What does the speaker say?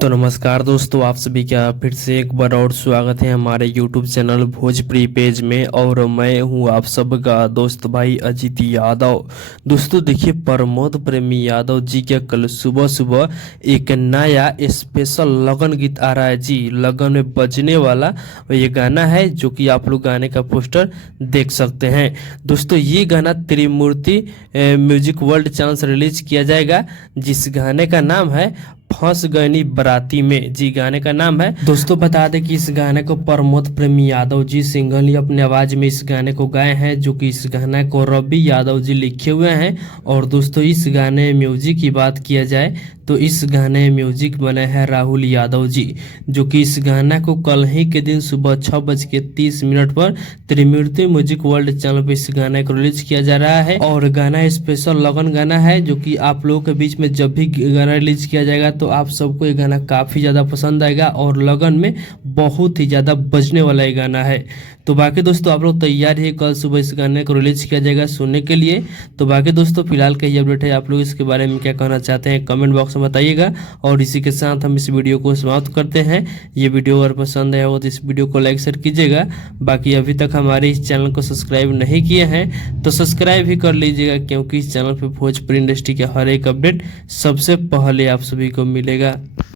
तो नमस्कार दोस्तों, आप सभी का फिर से एक बार और स्वागत है हमारे YouTube चैनल भोजपुरी पेज में। और मैं हूं आप सबका दोस्त भाई अजीत यादव। दोस्तों देखिए, प्रमोद प्रेमी यादव जी के कल सुबह सुबह एक नया स्पेशल लगन गीत आ रहा है जी। लगन में बजने वाला ये गाना है जो कि आप लोग गाने का पोस्टर देख सकते हैं। दोस्तों ये गाना त्रिमूर्ति म्यूजिक वर्ल्ड चैनल से रिलीज किया जाएगा, जिस गाने का नाम है फंस गयनी बराती में जी। गाने का नाम है। दोस्तों बता दें कि इस गाने को प्रमोद प्रेमी यादव जी सिंगली अपने आवाज में इस गाने को गाए हैं, जो कि इस गाने को रवि यादव जी लिखे हुए हैं। और दोस्तों इस गाने म्यूजिक की बात किया जाए तो इस गाने म्यूजिक बने हैं राहुल यादव जी, जो कि इस गाना को कल ही के दिन सुबह 6:30 पर त्रिमूर्ति म्यूजिक वर्ल्ड चैनल पर इस गाने को रिलीज किया जा रहा है। और गाना स्पेशल लगन गाना है, जो कि आप लोगों के बीच में जब भी गाना रिलीज किया जाएगा तो आप सबको ये गाना काफी ज्यादा पसंद आएगा और लगन में बहुत ही ज्यादा बजने वाला ये गाना है। तो बाकी दोस्तों आप लोग तैयार है, कल सुबह इस गाने को रिलीज किया जाएगा सुनने के लिए। तो बाकी दोस्तों फिलहाल का ये अपडेट है, आप लोग इसके बारे में क्या कहना चाहते हैं कमेंट बॉक्स में बताइएगा। और इसी के साथ हम इस वीडियो को समाप्त करते हैं। ये वीडियो अगर पसंद आया हो तो इस वीडियो को लाइक शेयर कीजिएगा। बाकी अभी तक हमारे इस चैनल को सब्सक्राइब नहीं किए हैं तो सब्सक्राइब भी कर लीजिएगा, क्योंकि इस चैनल पर भोजपुरी इंडस्ट्री के हर एक अपडेट सबसे पहले आप सभी को मिलेगा।